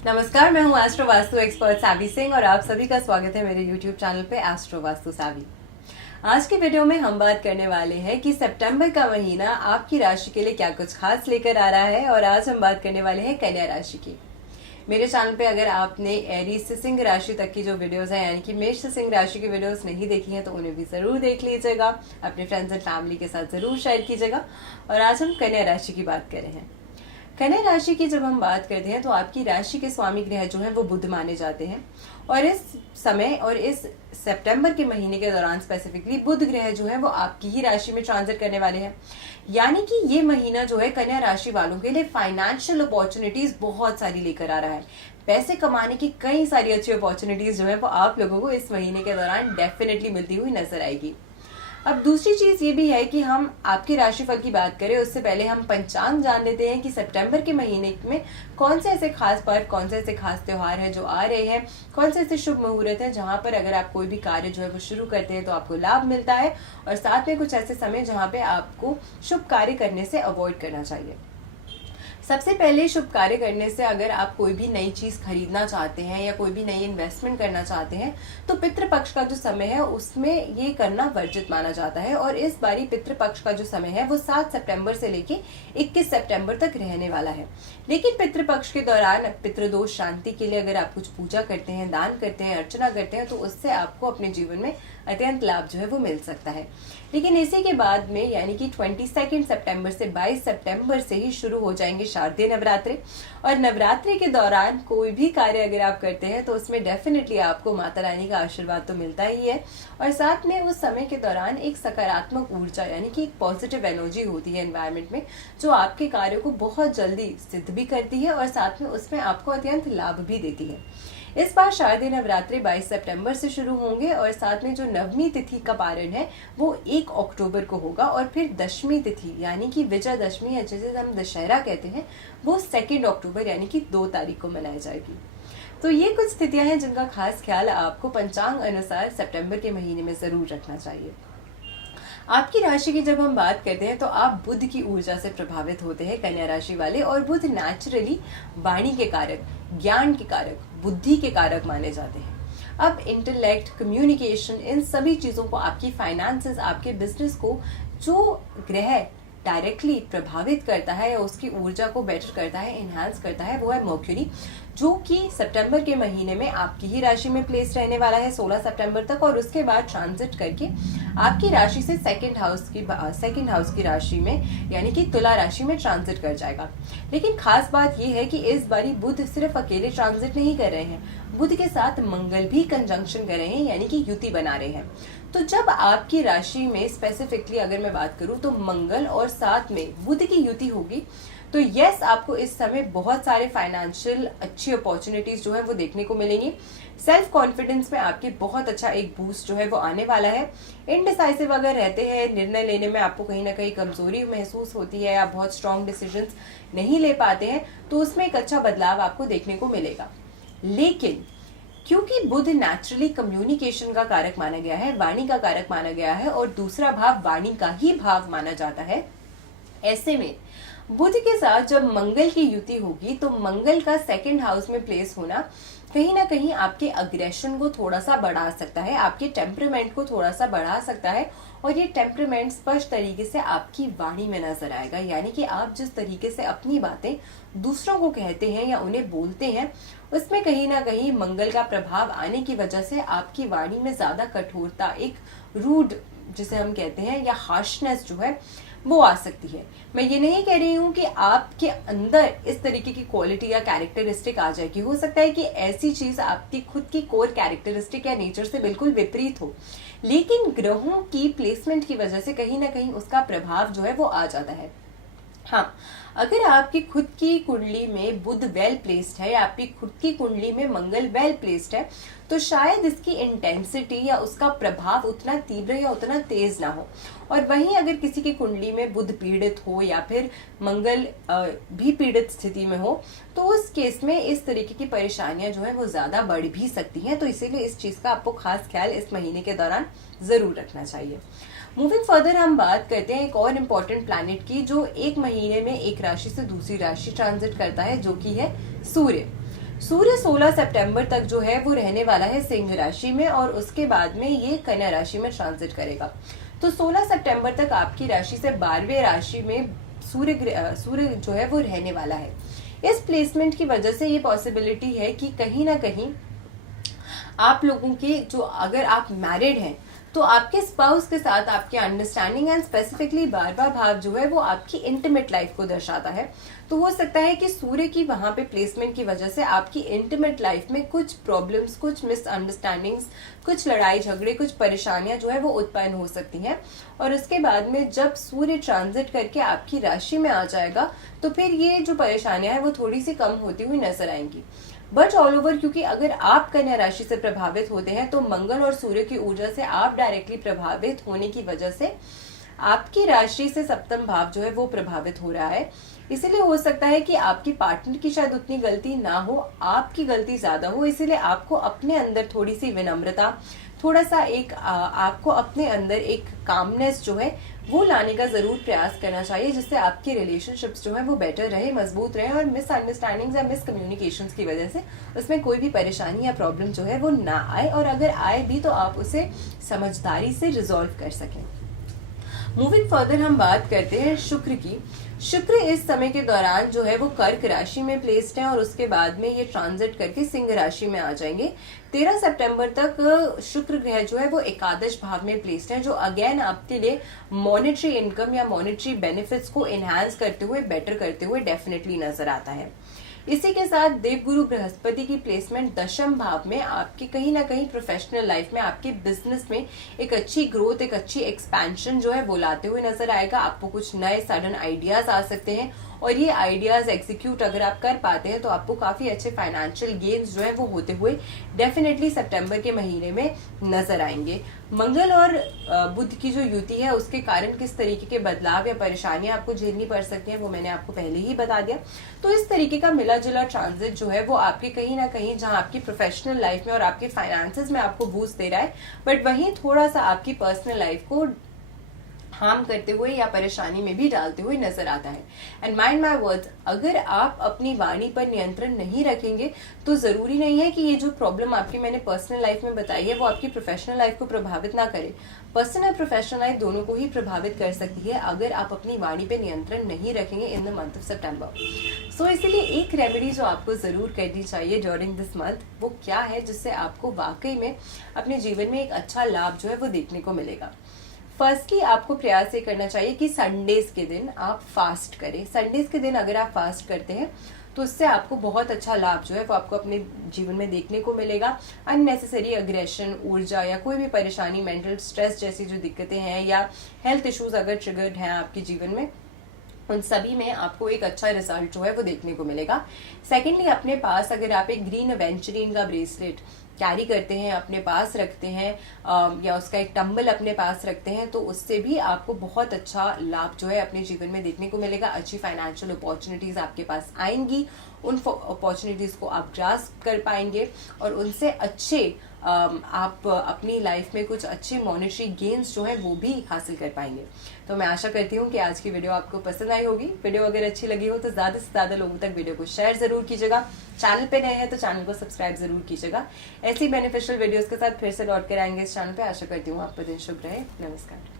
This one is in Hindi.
नमस्कार, मैं हूँ एस्ट्रो वास्तु एक्सपर्ट सावी सिंह और आप सभी का स्वागत है मेरे YouTube चैनल पे एस्ट्रो वास्तु सावी। आज के वीडियो में हम बात करने वाले हैं कि सितंबर का महीना आपकी राशि के लिए क्या कुछ खास लेकर आ रहा है। और आज हम बात करने वाले हैं कन्या राशि की। मेरे चैनल पे अगर आपने एरीज से सिंह राशि तक की जो वीडियोस हैं, यानी कि मेष से सिंह राशि की वीडियोस नहीं देखी हैं, तो उन्हें भी जरूर देख लीजिएगा, अपने फ्रेंड्स एंड फैमिली के साथ जरूर शेयर कीजिएगा। और आज हम कन्या राशि की बात कर रहे हैं। कन्या राशि की जब हम बात करते हैं तो आपकी राशि के स्वामी ग्रह जो है वो बुध माने जाते हैं। और इस समय और इस सितंबर के महीने के दौरान स्पेसिफिकली बुध ग्रह जो है वो आपकी ही राशि में ट्रांजिट करने वाले हैं। यानी कि ये महीना जो है कन्या राशि वालों के लिए फाइनेंशियल अपॉर्चुनिटीज बहुत सारी लेकर आ रहा है। पैसे कमाने की कई सारी अच्छी अपॉर्चुनिटीज जो है वो आप लोगों को इस महीने के दौरान डेफिनेटली मिलती हुई नजर आएगी। अब दूसरी चीज ये भी है कि हम आपके राशिफल की बात करें उससे पहले हम पंचांग जान लेते हैं कि सितंबर के महीने में कौन से ऐसे खास पर्व, कौन से ऐसे खास त्योहार हैं जो आ रहे हैं, कौन से ऐसे शुभ मुहूर्त हैं जहां पर अगर आप कोई भी कार्य जो है वो शुरू करते हैं तो आपको लाभ मिलता है, और साथ में कुछ ऐसे समय जहां पे आपको शुभ कार्य करने से अवॉइड करना चाहिए। सबसे पहले शुभ कार्य करने से अगर आप कोई भी नई चीज खरीदना चाहते हैं या कोई भी नई इन्वेस्टमेंट करना चाहते हैं तो पितृपक्ष का जो समय है उसमें ये करना वर्जित माना जाता है। और इस बारी पितृपक्ष का जो समय है वो 7 सितंबर से लेके 21 सितंबर तक रहने वाला है। लेकिन पितृपक्ष के दौरान पितृदोष शांति के लिए अगर आप कुछ पूजा करते हैं, दान करते हैं, अर्चना करते हैं तो उससे आपको अपने जीवन में अत्यंत लाभ जो है वो मिल सकता है। लेकिन इसी के बाद में यानी कि 22 सितंबर से 22 सितंबर से ही शुरू हो जाएंगे शारदीय नवरात्रे। और नवरात्रि के दौरान कोई भी कार्य अगर आप करते हैं तो उसमें डेफिनेटली आपको माता रानी का आशीर्वाद तो मिलता ही है, और साथ में उस समय के दौरान एक सकारात्मक ऊर्जा यानी कि एक पॉजिटिव एनर्जी होती है एनवायरमेंट में, जो आपके कार्य को बहुत जल्दी सिद्ध भी करती है और साथ में उसमें आपको अत्यंत लाभ भी देती है। इस बार शारदीय नवरात्रि 22 सितंबर से शुरू होंगे और साथ में जो नवमी तिथि का पारण है वो 1 अक्टूबर को होगा, और फिर दशमी तिथि यानी कि विजयदशमी या जिसे हम दशहरा कहते हैं वो 2 अक्टूबर यानी कि 2 तारीख को मनाई जाएगी। तो ये कुछ स्थितियां हैं जिनका खास ख्याल आपको पंचांग अनुसार सितंबर के महीने में जरूर रखना चाहिए। आपकी राशि की जब हम बात करते हैं तो आप बुध की ऊर्जा से प्रभावित होते हैं कन्या राशि वाले, और बुध नेचुरली वाणी के कारक, ज्ञान के कारक, बुद्धि के कारक माने जाते हैं। अब इंटेलेक्ट, कम्युनिकेशन, इन सभी चीजों को, आपकी फाइनेंसेस, आपके बिजनेस को जो ग्रह डायरेक्टली प्रभावित करता है या उसकी ऊर्जा को बेटर करता है, एनहांस करता है, वो है मर्क्यूरी, जो कि सितंबर के महीने में आपकी ही राशि में प्लेस रहने वाला है 16 सितंबर तक, और उसके बाद ट्रांजिट करके आपकी राशि से सेकंड हाउस की राशि में यानी कि तुला राशि में ट्रांजिट कर जाएगा। लेकिन खास बात यह है कि इस बारी बुध सिर्फ अकेले ट्रांजिट नहीं कर रहे हैं, बुध के साथ मंगल भी कंजंक्शन कर रहे हैं यानी कि युति बना रहे हैं। तो जब आपकी राशि में स्पेसिफिकली अगर मैं बात करूं तो मंगल और साथ में बुध की युति होगी, तो यस आपको इस समय बहुत सारे फाइनेंशियल अच्छी अपॉर्चुनिटीज जो है वो देखने को मिलेंगी। सेल्फ कॉन्फिडेंस में आपकी बहुत अच्छा एक बूस्ट जो है वो आने वाला है। इनडिसाइसिव अगर रहते हैं, निर्णय लेने में आपको कहीं ना कहीं कमजोरी महसूस होती है, आप बहुत स्ट्रॉन्ग डिसीजंस नहीं ले पाते हैं, तो उसमें एक अच्छा बदलाव आपको देखने को मिलेगा। लेकिन क्योंकि बुध नेचुरली कम्युनिकेशन का कारक माना गया है, वाणी का कारक माना गया है, और दूसरा भाव वाणी का ही भाव माना जाता है, ऐसे में बुध के साथ जब मंगल की युति होगी तो मंगल का सेकंड हाउस में प्लेस होना कहीं ना कहीं आपके अग्रेशन को थोड़ा सा बढ़ा सकता है, आपके टेम्परामेंट को थोड़ा सा बढ़ा सकता है, और ये टेम्परामेंट स्पष्ट तरीके से आपकी वाणी में नजर आएगा। यानी कि आप जिस तरीके से अपनी बातें दूसरों को कहते हैं या उन्हें बोलते हैं, उसमें कहीं ना कहीं मंगल का प्रभाव आने की वजह से आपकी वाणी में ज्यादा कठोरता, एक रूड जिसे हम कहते हैं, या हार्शनेस जो है वो आ सकती है। मैं ये नहीं कह रही हूँ कि आपके अंदर इस तरीके की क्वालिटी या कैरेक्टरिस्टिक आ जाएगी, हो सकता है कि ऐसी चीज आपकी खुद की कोर कैरेक्टरिस्टिक या नेचर से बिल्कुल विपरीत हो, लेकिन ग्रहों की प्लेसमेंट की वजह से कहीं ना कहीं उसका प्रभाव जो है वो आ जाता है। हाँ, अगर आपकी खुद की कुंडली में बुध वेल प्लेस्ड है या आपकी खुद की कुंडली में मंगल वेल प्लेस्ड है तो शायद इसकी इंटेंसिटी या उसका प्रभाव उतना तीव्र या उतना तेज ना हो। और वहीं अगर किसी की कुंडली में बुध पीड़ित हो या फिर मंगल भी पीड़ित स्थिति में हो तो उस केस में इस तरीके की परेशानियां जो है वो ज्यादा बढ़ भी सकती हैं। तो इसीलिए इस चीज का आपको खास ख्याल इस महीने के दौरान जरूर रखना चाहिए। मूविंग फर्दर हम बात करते हैं एक और इम्पोर्टेंट प्लैनेट की जो एक महीने में एक राशि से दूसरी राशि ट्रांजिट करता है, जो कि है सूर्य। सूर्य 16 सितंबर तक जो है वो रहने वाला है सिंह राशि में और उसके बाद में ये कन्या राशि में ट्रांजिट करेगा। तो 16 सितंबर तक आपकी राशि से 12वें राशि में सूर्य जो है वो रहने वाला है। इस प्लेसमेंट की वजह से ये पॉसिबिलिटी है कि कहीं ना कहीं आप लोगों के जो, अगर आप मैरिड हैं तो आपके स्पाउस के साथ आपके अंडरस्टैंडिंग एंड स्पेसिफिकली 12वां भाव जो है वो आपकी इंटीमेट लाइफ को दर्शाता है। तो हो सकता है कि सूर्य की वहां पे प्लेसमेंट की वजह से आपकी इंटीमेट लाइफ में कुछ प्रॉब्लम्स, कुछ मिसअंडरस्टैंडिंग्स, कुछ लड़ाई झगड़े, कुछ परेशानियां जो है वो उत्पन्न हो सकती हैं। और उसके बाद में जब सूर्य ट्रांजिट करके आपकी राशि में आ जाएगा तो फिर ये जो परेशानियां हैं वो थोड़ी सी कम होती हुई नजर आएंगी। बट ऑल ओवर, क्योंकि अगर आप कन्या राशि से प्रभावित होते हैं तो मंगल और सूर्य की ऊर्जा से आप डायरेक्टली प्रभावित होने की वजह से आपकी राशि से सप्तम भाव जो है वो प्रभावित हो रहा है। इसीलिए हो सकता है कि आपकी पार्टनर की शायद उतनी गलती ना हो, आपकी गलती ज्यादा हो। इसीलिए आपको अपने अंदर थोड़ी सी विनम्रता, थोड़ा सा आपको अपने अंदर एक कामनेस जो है वो लाने का जरूर प्रयास करना चाहिए, जिससे आपकी रिलेशनशिप्स जो है वो बेटर रहे, मजबूत रहे और मिसअंडरस्टैंडिंग्स या मिसकम्युनिकेशंस की वजह से उसमें कोई भी परेशानी या प्रॉब्लम जो है वो ना आए, और अगर आए भी तो आप उसे समझदारी से रिजॉल्व कर सकें। मूविंग फर्दर हम बात करते हैं शुक्र की। शुक्र इस समय के दौरान जो है वो कर्क राशि में प्लेस्ड है और उसके बाद में ये ट्रांजिट करके सिंह राशि में आ जाएंगे। 13 सितंबर तक शुक्र ग्रह जो है वो एकादश भाव में प्लेस्ड है, जो अगेन आपके लिए मॉनेटरी इनकम या मॉनेटरी बेनिफिट्स को एनहांस करते हुए, बेटर करते हुए डेफिनेटली नजर आता है। इसी के साथ देवगुरु बृहस्पति की प्लेसमेंट दशम भाव में आपकी कहीं ना कहीं प्रोफेशनल लाइफ में, आपके बिजनेस में एक अच्छी ग्रोथ, एक अच्छी एक्सपेंशन जो है वो लाते हुए नजर आएगा। आपको कुछ नए सडन आइडियाज आ सकते हैं और ये आइडियाज एग्जीक्यूट अगर आप कर पाते हैं तो आपको काफी अच्छे फाइनेंशियल गेन्स जो है वो होते हुए डेफिनेटली सितंबर के महीने में नजर आएंगे। मंगल और बुध की जो युति है उसके कारण किस तरीके के बदलाव या परेशानियां आपको झेलनी पड़ सकती हैं वो मैंने आपको पहले ही बता दिया। तो इस तरीके का मिला जुला ट्रांजिट जो है वो आपके कहीं ना कहीं, जहां आपकी प्रोफेशनल लाइफ में और आपके फाइनेंसेस में आपको बूस्ट दे रहा है, बट वहीं थोड़ा सा आपकी पर्सनल लाइफ को हार्म करते हुए या परेशानी में भी डालते हुए नजर आता है। एंड माइंड माई वर्ड्स, अगर आप अपनी वाणी पर नियंत्रण नहीं रखेंगे तो जरूरी नहीं है कि ये जो प्रॉब्लम आपकी मैंने पर्सनल लाइफ में बताई है वो आपकी प्रोफेशनल लाइफ को प्रभावित ना करे। पर्सनल और प्रोफेशनल लाइफ दोनों को ही प्रभावित कर सकती है अगर आप अपनी वाणी पे नियंत्रण नहीं रखेंगे इन द मंथ ऑफ सितंबर। सो इसलिए एक रेमेडी जो आपको जरूर करनी चाहिए ड्यूरिंग दिस मंथ, वो क्या है जिससे आपको वाकई में अपने जीवन में एक अच्छा लाभ जो है वो देखने को मिलेगा। फर्स्टली आपको प्रयास ये करना चाहिए कि संडेज के दिन आप फास्ट करें। संडेज के दिन अगर आप फास्ट करते हैं तो उससे आपको बहुत अच्छा लाभ जो है वो आपको अपने जीवन में देखने को मिलेगा। अननेसेसरी अग्रेशन, ऊर्जा या कोई भी परेशानी, मेंटल स्ट्रेस जैसी जो दिक्कतें हैं या हेल्थ इश्यूज अगर ट्रिगर्ड हैं आपके जीवन में, उन सभी में आपको एक अच्छा रिजल्ट जो है वो देखने को मिलेगा। सेकेंडली, अपने पास अगर आप एक ग्रीन एवेंचुरीन का ब्रेसलेट कैरी करते हैं, अपने पास रखते हैं, या उसका एक टंबल अपने पास रखते हैं, तो उससे भी आपको बहुत अच्छा लाभ जो है अपने जीवन में देखने को मिलेगा। अच्छी फाइनेंशियल अपॉर्चुनिटीज आपके पास आएंगी, उन अपॉर्चुनिटीज को आप ग्रास्प कर पाएंगे और उनसे अच्छे आप अपनी लाइफ में कुछ अच्छे मॉनेटरी गेन्स जो है वो भी हासिल कर पाएंगे। तो मैं आशा करती हूँ कि आज की वीडियो आपको पसंद आई होगी। वीडियो अगर अच्छी लगी हो तो ज्यादा से ज्यादा लोगों तक वीडियो को शेयर जरूर कीजिएगा। चैनल पे नए हैं तो चैनल को सब्सक्राइब जरूर कीजिएगा। ऐसी बेनिफिशियल वीडियोस के साथ फिर से लौट कर आएंगे इस चैनल पे। आशा करती हूँ आपका दिन शुभ रहे। नमस्कार।